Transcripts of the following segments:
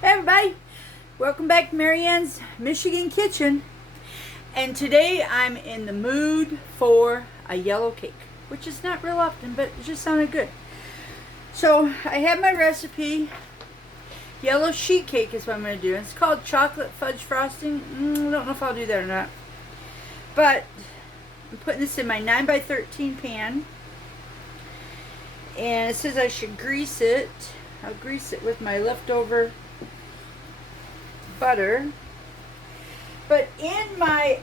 Hey everybody, welcome back to Marianne's Michigan Kitchen. And today I'm in the mood for a yellow cake, which is not real often, but it just sounded good. So I have my recipe. Yellow sheet cake is what I'm going to do. It's called chocolate fudge frosting. I don't know if I'll do that or not. But I'm putting this in my 9x13 pan. And it says I should grease it. I'll grease it with my leftover butter. But in my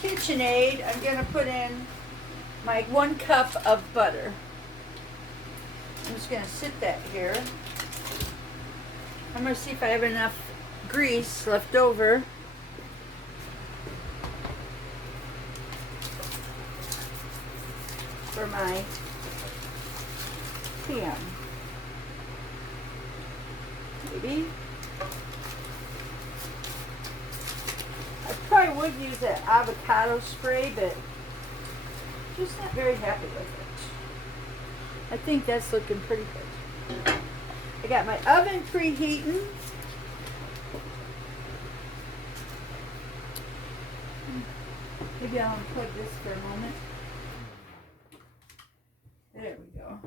KitchenAid, I'm going to put in my 1 cup of butter. I'm just going to sit that here. I'm going to see if I have enough grease left over. For my pan. Maybe. I probably would use that avocado spray, but just not very happy with it. I think that's looking pretty good. I got my oven preheating. Maybe I'll unplug this for a moment. There we go.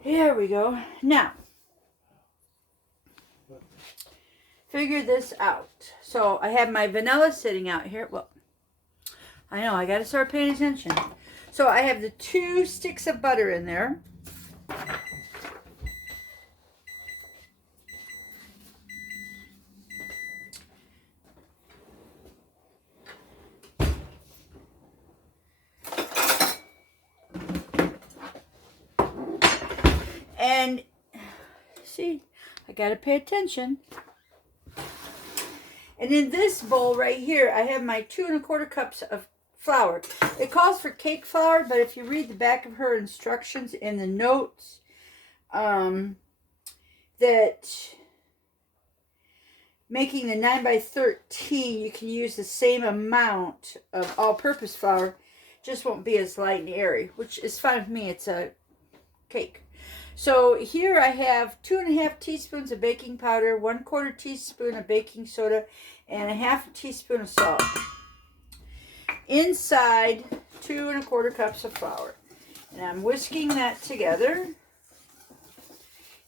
Here we go. Now, figure this out. So I have my vanilla sitting out here. Well, I know, I got to start paying attention. So I have the 2 sticks of butter in there. And see, I got to pay attention. And in this bowl right here, I have my 2 1/4 cups of flour. It calls for cake flour, but if you read the back of her instructions in the notes, that making the 9x13, you can use the same amount of all-purpose flour, just won't be as light and airy, which is fine with me. It's a cake. So here I have 2 1/2 teaspoons of baking powder, 1/4 teaspoon of baking soda, and 1/2 teaspoon of salt. Inside 2 1/4 cups of flour. And I'm whisking that together.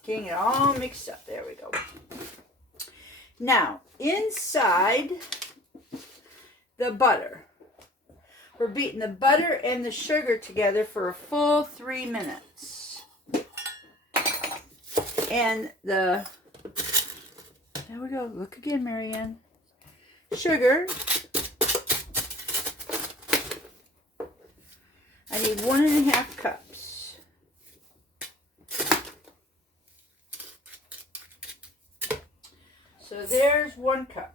Getting it all mixed up. There we go. Now, inside the butter. We're beating the butter and the sugar together for a full 3 minutes. And there we go. Look again, Marianne. Sugar. I need 1 1/2 cups. So there's 1 cup.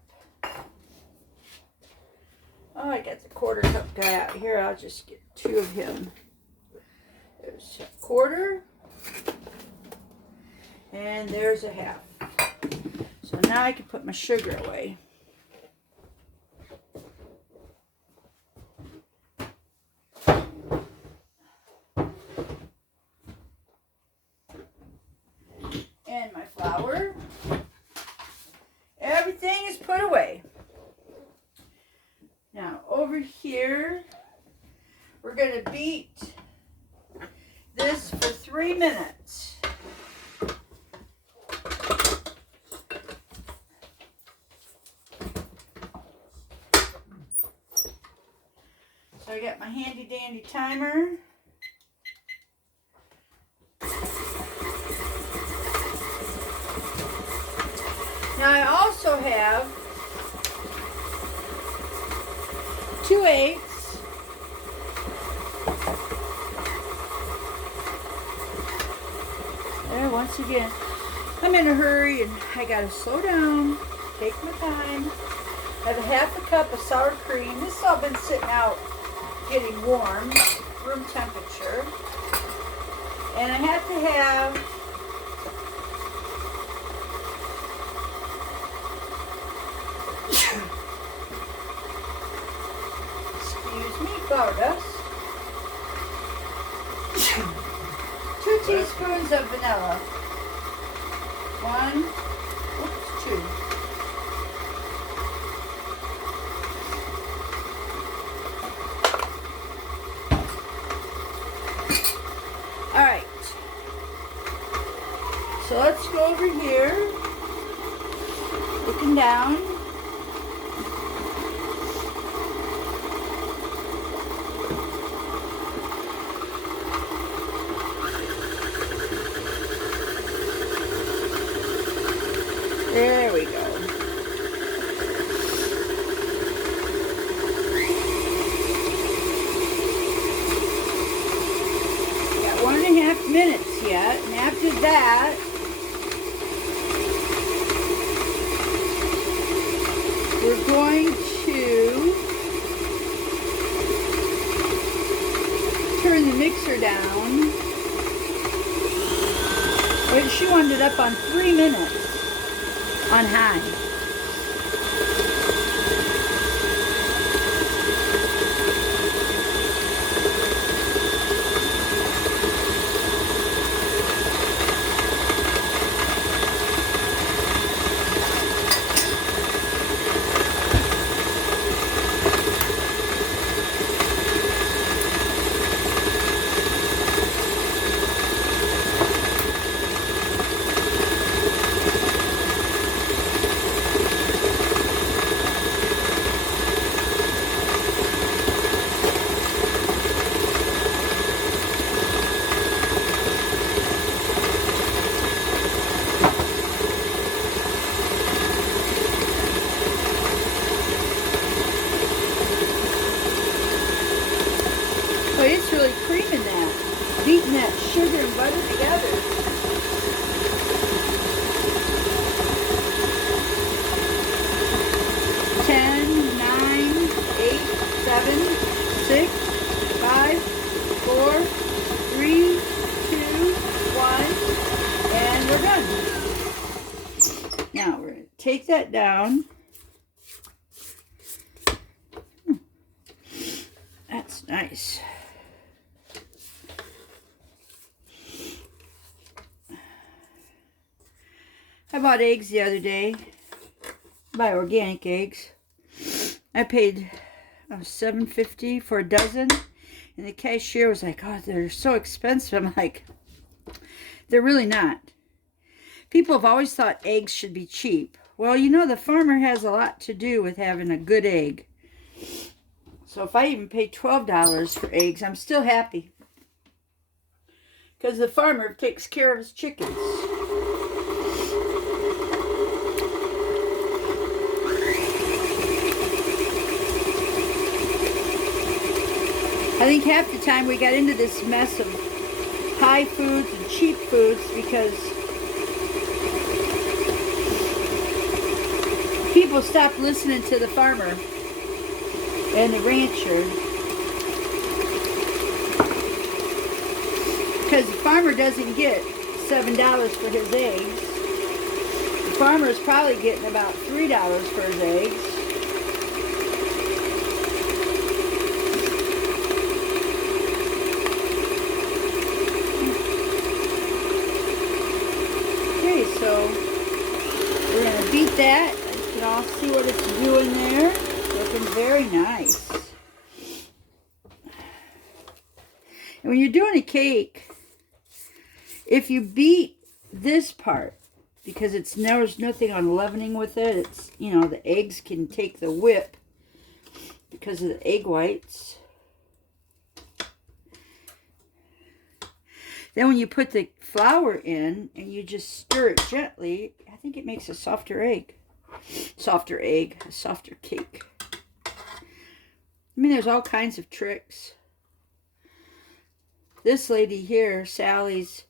Oh, I got the 1/4 cup guy out here. I'll just get 2 of him. There's a 1/4. And there's a 1/2. So now I can put my sugar away. And my flour. Everything is put away. Now over here, we're going to beat this for 3 minutes. So I got my handy dandy timer. Now I also have 2 eggs. There, once again, I'm in a hurry and I gotta slow down, take my time. I have a 1/2 cup of sour cream. This has all been sitting out getting warm, room temperature. And I have to have flour dust, 2 teaspoons of vanilla. 1, oops, 2. All right. So let's go over here, looking down. There we go. Got 1.5 minutes yet, and after that, we're going to turn the mixer down. Well, she wanted it up on 3 minutes on high. But it's really creaming that, beating that sugar and butter together. Ten, 9, 8, 7, 6, 5, 4, 3, 2, 1, and we're done. Now we're going to take that down. That's nice. I bought eggs the other day. I buy organic eggs. I paid $7.50 for a dozen, and the cashier was like, "Oh, they're so expensive." I'm like, they're really not. People have always thought eggs should be cheap. Well, you know, the farmer has a lot to do with having a good egg. So if I even pay $12 for eggs, I'm still happy, because the farmer takes care of his chickens. I think half the time we got into this mess of high foods and cheap foods because people stopped listening to the farmer and the rancher, because the farmer doesn't get $7 for his eggs. The farmer is probably getting about $3 for his eggs. So we're going to beat that. You can all see what it's doing there. Looking very nice. And when you're doing a cake, if you beat this part, because there's nothing on leavening with it, it's, you know, the eggs can take the whip because of the egg whites. Then when you put the flour in and you just stir it gently, I think it makes a softer egg. A softer cake. I mean, there's all kinds of tricks. This lady here, Sally's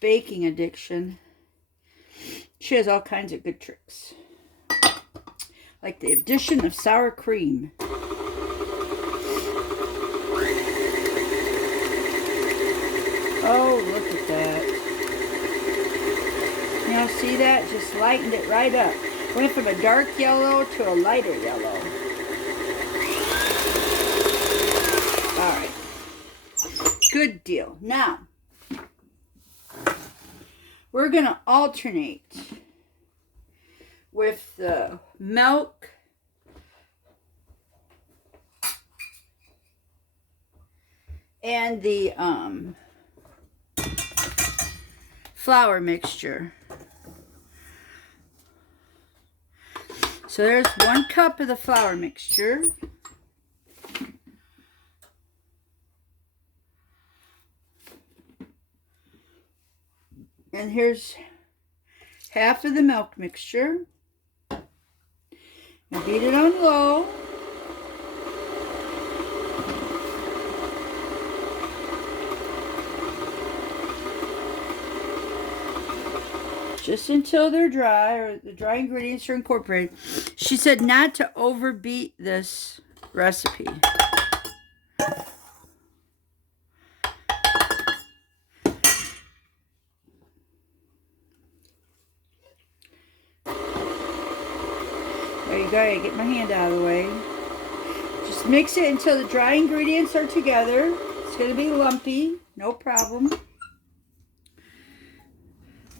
Baking Addiction, she has all kinds of good tricks. Like the addition of sour cream. Oh, look at that. You know, see that? Just lightened it right up. Went from a dark yellow to a lighter yellow. All right. Good deal. Now, we're going to alternate with the milk and the flour mixture. So there's 1 cup of the flour mixture. And here's half of the milk mixture. And beat it on low. Just until they're dry, or the dry ingredients are incorporated. She said not to overbeat this recipe. There you go. I get my hand out of the way. Just mix it until the dry ingredients are together. It's going to be lumpy. No problem.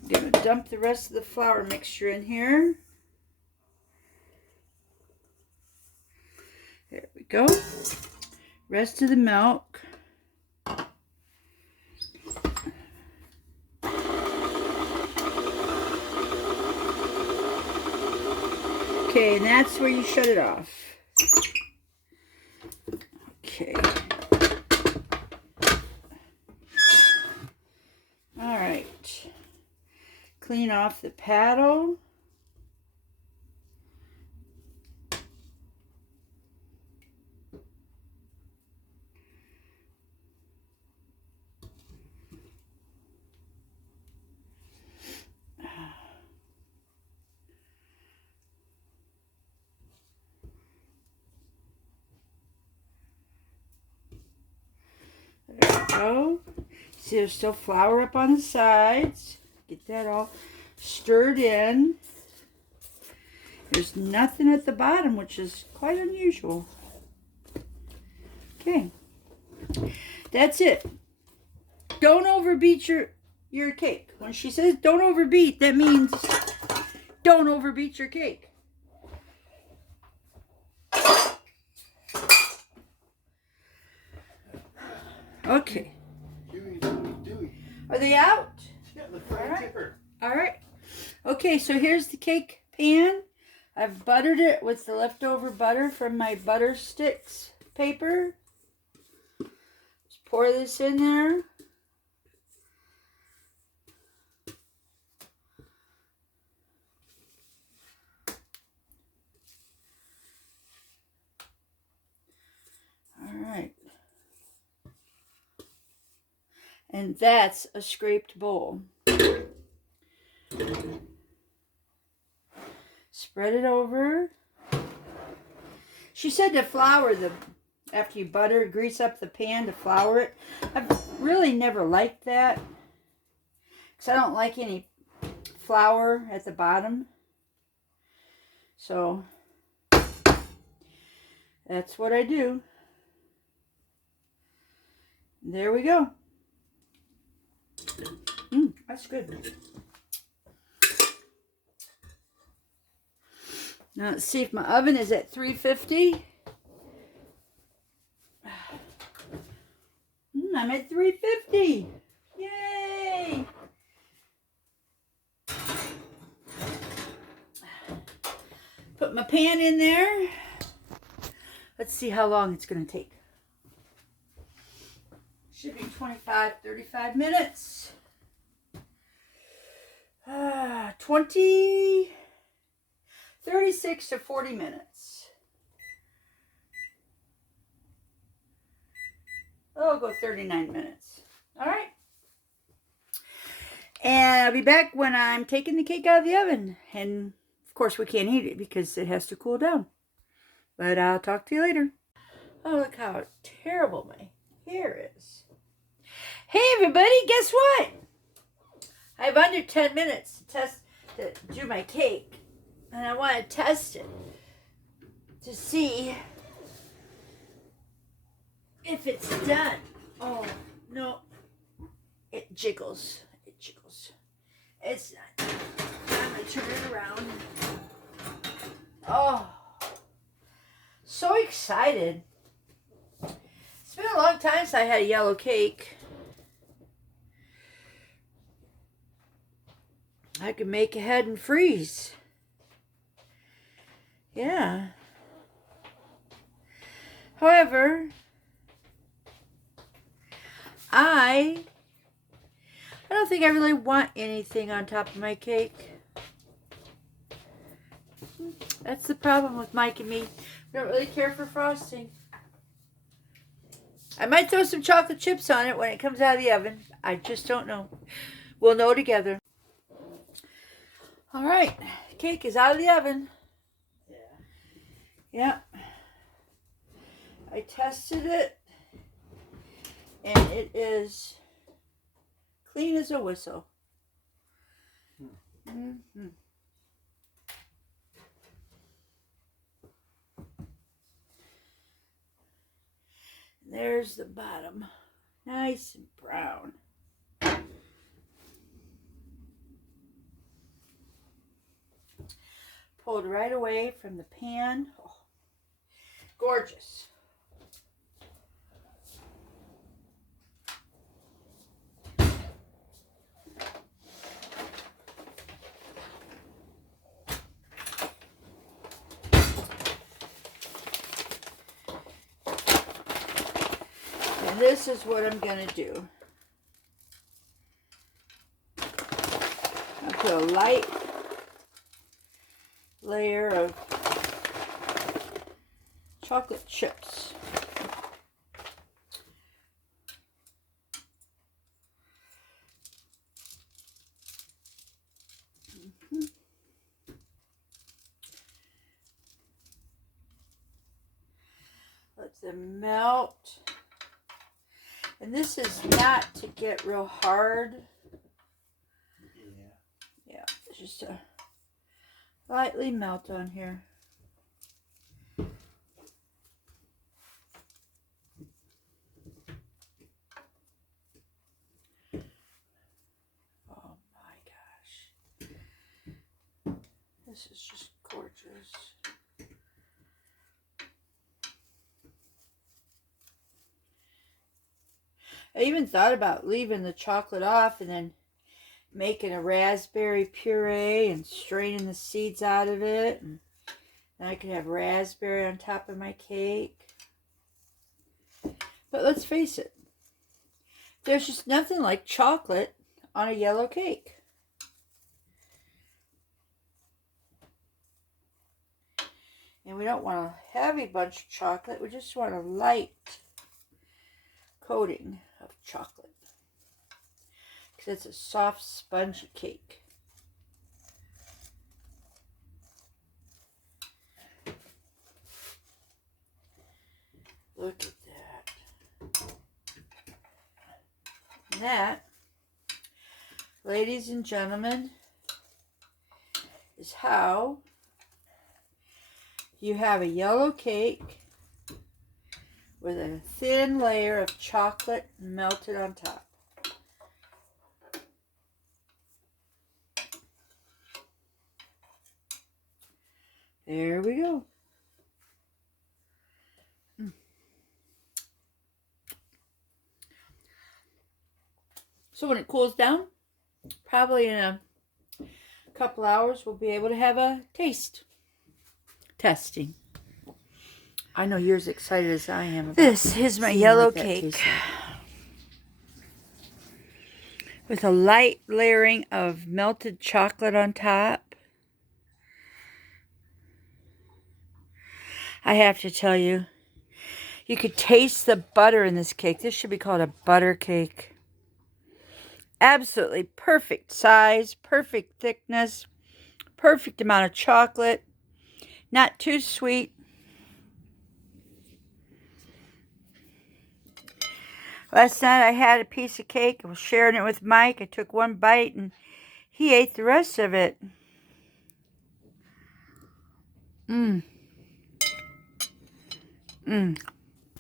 I'm going to dump the rest of the flour mixture in here. There we go. Rest of the milk. Okay, and that's where you shut it off. Okay. All right. Clean off the paddle. There we go. See, there's still flour up on the sides. Get that all stirred in. There's nothing at the bottom, which is quite unusual. Okay. That's it. Don't overbeat your cake. When she says don't overbeat, that means don't overbeat your cake. Okay. Are they out? Yeah, the frying tipper. All right. Okay, so here's the cake pan. I've buttered it with the leftover butter from my butter sticks paper. Just pour this in there. All right. And that's a scraped bowl. Spread it over. She said to flour after you grease up the pan to flour it. I've really never liked that, because I don't like any flour at the bottom. So that's what I do. There we go. That's good. Now let's see if my oven is at 350. I'm at 350. Yay! Put my pan in there. Let's see how long it's going to take. Should be 35 minutes. 36 to 40 minutes. I'll go 39 minutes. All right. And I'll be back when I'm taking the cake out of the oven. And of course we can't eat it because it has to cool down. But I'll talk to you later. Oh, look how terrible my hair is. Hey everybody, guess what? I have under 10 minutes to do my cake. And I want to test it to see if it's done. Oh, no. It jiggles. It jiggles. It's not. I'm going to turn it around. Oh, so excited. It's been a long time since I had a yellow cake. I could make ahead and freeze. Yeah. However, I don't think I really want anything on top of my cake. That's the problem with Mike and me. We don't really care for frosting. I might throw some chocolate chips on it when it comes out of the oven. I just don't know. We'll know together. All right. Cake is out of the oven. Yeah. I tested it. And it is clean as a whistle. Mm-hmm. There's the bottom. Nice and brown. Pulled right away from the pan. Oh, gorgeous. And this is what I'm going to do. I'll put a light layer of chocolate chips. Let them melt. And this is not to get real hard. Yeah, it's just a lightly melt on here. Oh my gosh. This is just gorgeous. I even thought about leaving the chocolate off and then making a raspberry puree and straining the seeds out of it. And then I could have raspberry on top of my cake. But let's face it, there's just nothing like chocolate on a yellow cake. And we don't want a heavy bunch of chocolate. We just want a light coating of chocolate. Because it's a soft, spongy cake. Look at that. And that, ladies and gentlemen, is how you have a yellow cake with a thin layer of chocolate melted on top. There we go. So when it cools down, probably in a couple hours, we'll be able to have a taste testing. I know you're as excited as I am. This is my yellow cake with a light layering of melted chocolate on top. I have to tell you, you could taste the butter in this cake. This should be called a butter cake. Absolutely perfect size, perfect thickness, perfect amount of chocolate, not too sweet. Last night I had a piece of cake. I was sharing it with Mike. I took one bite and he ate the rest of it.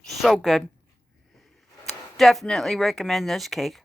So good. Definitely recommend this cake.